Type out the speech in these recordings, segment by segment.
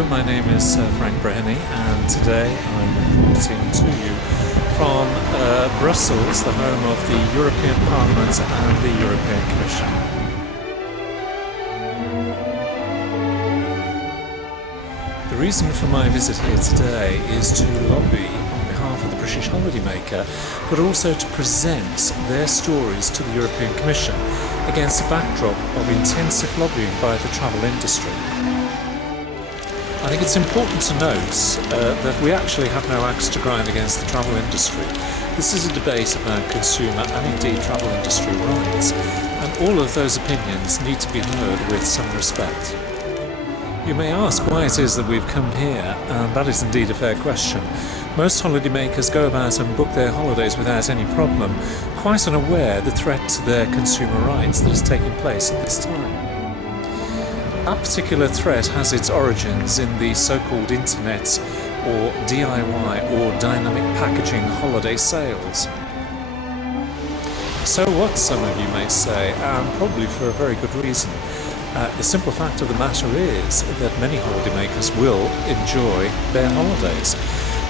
Hello, my name is Frank Breheny, and today I'm reporting to you from Brussels, the home of the European Parliament and the European Commission. The reason for my visit here today is to lobby on behalf of the British holidaymaker, but also to present their stories to the European Commission against a backdrop of intensive lobbying by the travel industry. I think it's important to note that we actually have no axe to grind against the travel industry. This is a debate about consumer and indeed travel industry rights, and all of those opinions need to be heard with some respect. You may ask why it is that we've come here, and that is indeed a fair question. Most holidaymakers go about and book their holidays without any problem, quite unaware the threat to their consumer rights that is taking place at this time. That particular threat has its origins in the so-called internet or DIY or dynamic packaging holiday sales. So what, some of you may say, and probably for a very good reason. The simple fact of the matter is that many holidaymakers will enjoy their holidays.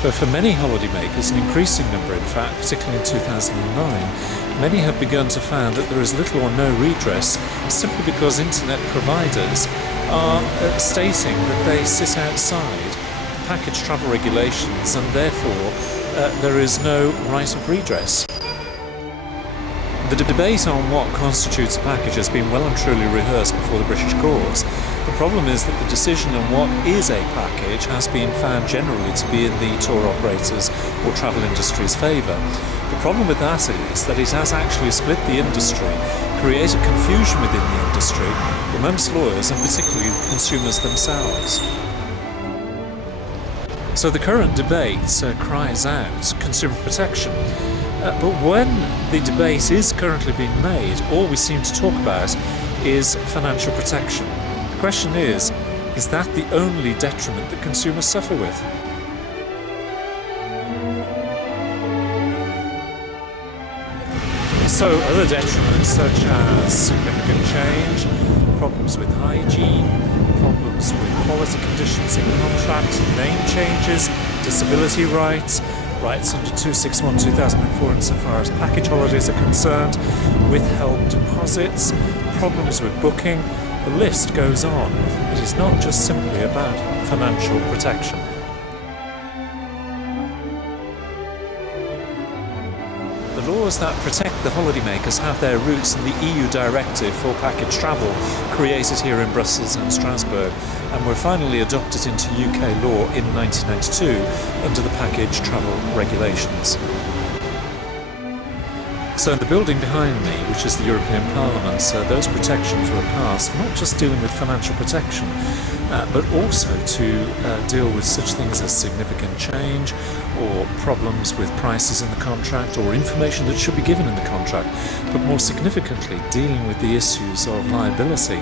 But for many holidaymakers, an increasing number in fact, particularly in 2009, many have begun to find that there is little or no redress simply because internet providers are stating that they sit outside package travel regulations and therefore there is no right of redress. The debate on what constitutes a package has been well and truly rehearsed before the British courts. The problem is that the decision on what is a package has been found generally to be in the tour operators or travel industry's favour. The problem with that is that it has actually split the industry, created confusion within the industry, amongst lawyers and particularly consumers themselves. So the current debate cries out consumer protection. But when the debate is currently being made, all we seem to talk about is financial protection. The question is that the only detriment that consumers suffer with? So other detriments such as significant change, problems with hygiene, problems with quality conditions in contract, name changes, disability rights, rights under 261/2004 insofar as package holidays are concerned, withheld deposits, problems with booking, the list goes on. It is not just simply about financial protection. The laws that protect the holidaymakers have their roots in the EU Directive for package travel, created here in Brussels and Strasbourg, and were finally adopted into UK law in 1992 under the package travel regulations. So in the building behind me, which is the European Parliament, those protections were passed, not just dealing with financial protection, but also to deal with such things as significant change or problems with prices in the contract or information that should be given in the contract, but more significantly dealing with the issues of liability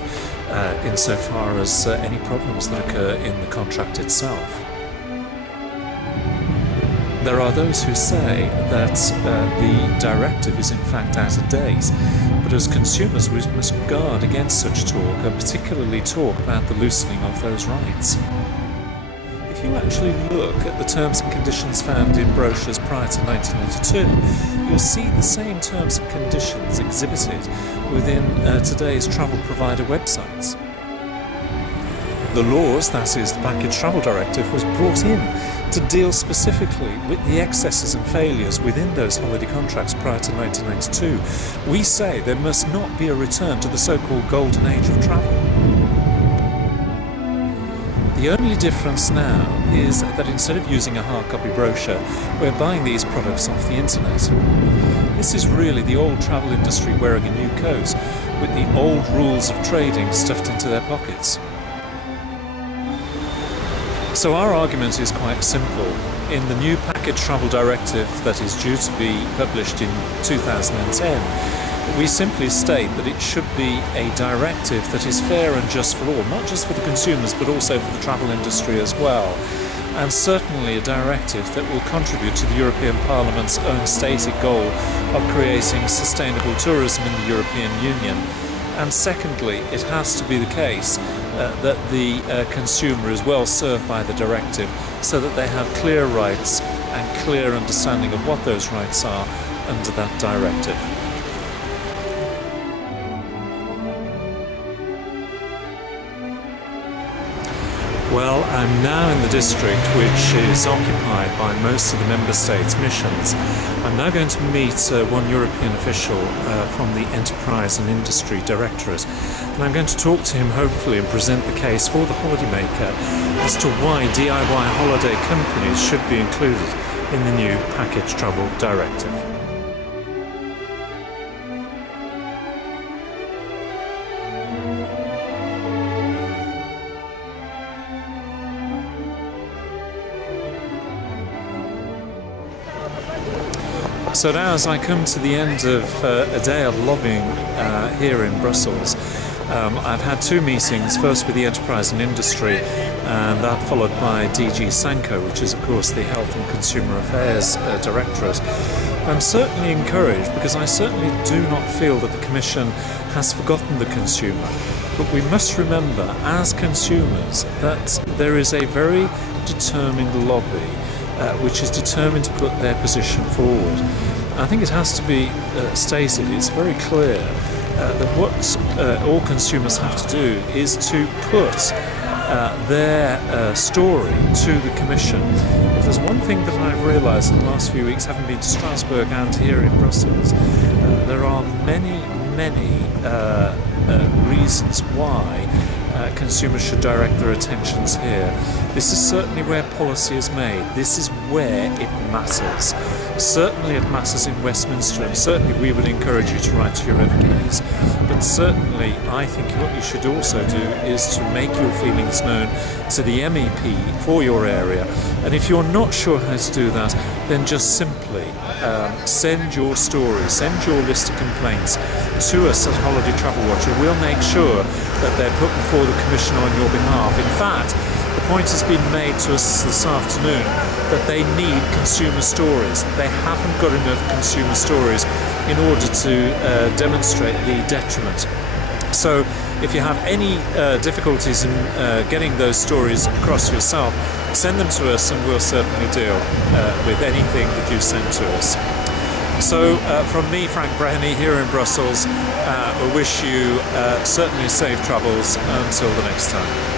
insofar as any problems that occur in the contract itself. There are those who say that the directive is in fact out of date, but as consumers we must guard against such talk and particularly talk about the loosening of those rights. If you actually look at the terms and conditions found in brochures prior to 1992, you'll see the same terms and conditions exhibited within today's travel provider websites. The laws, that is the Package Travel Directive, was brought in to deal specifically with the excesses and failures within those holiday contracts prior to 1992. We say there must not be a return to the so-called golden age of travel. The only difference now is that instead of using a hard copy brochure, we're buying these products off the internet. This is really the old travel industry wearing a new coat, with the old rules of trading stuffed into their pockets. So our argument is quite simple. In the new Package Travel Directive that is due to be published in 2010, we simply state that it should be a directive that is fair and just for all, not just for the consumers but also for the travel industry as well, and certainly a directive that will contribute to the European Parliament's own stated goal of creating sustainable tourism in the European Union And secondly, it has to be the case that the consumer is well served by the directive, so that they have clear rights and clear understanding of what those rights are under that directive. Well, I'm now in the district which is occupied by most of the member states' missions. I'm now going to meet one European official from the Enterprise and Industry Directorate, and I'm going to talk to him hopefully and present the case for the holidaymaker as to why DIY holiday companies should be included in the new Package Travel Directive. So now, as I come to the end of a day of lobbying here in Brussels, I've had two meetings, first with the Enterprise and Industry, and that followed by DG Sanko, which is of course the Health and Consumer Affairs Directorate. I'm certainly encouraged, because I certainly do not feel that the Commission has forgotten the consumer. But we must remember, as consumers, that there is a very determined lobby which is determined to put their position forward. I think it has to be stated, it's very clear that what all consumers have to do is to put their story to the Commission. If there's one thing that I've realised in the last few weeks, having been to Strasbourg and here in Brussels, there are many reasons why consumers should direct their attentions here. This is certainly where policy is made. This is where it matters. Certainly it matters in Westminster, and certainly we would encourage you to write to your MPs. But certainly I think what you should also do is to make your feelings known to the MEP for your area. And if you're not sure how to do that, then just simply send your story, send your list of complaints to us at HolidayTravelWatch, and we'll make sure that they're put before the Commission on your behalf. In fact, the point has been made to us this afternoon that they need consumer stories. They haven't got enough consumer stories in order to demonstrate the detriment. So if you have any difficulties in getting those stories across yourself, send them to us and we'll certainly deal with anything that you send to us. So from me, Frank Breheny, here in Brussels, we wish you certainly safe travels until the next time.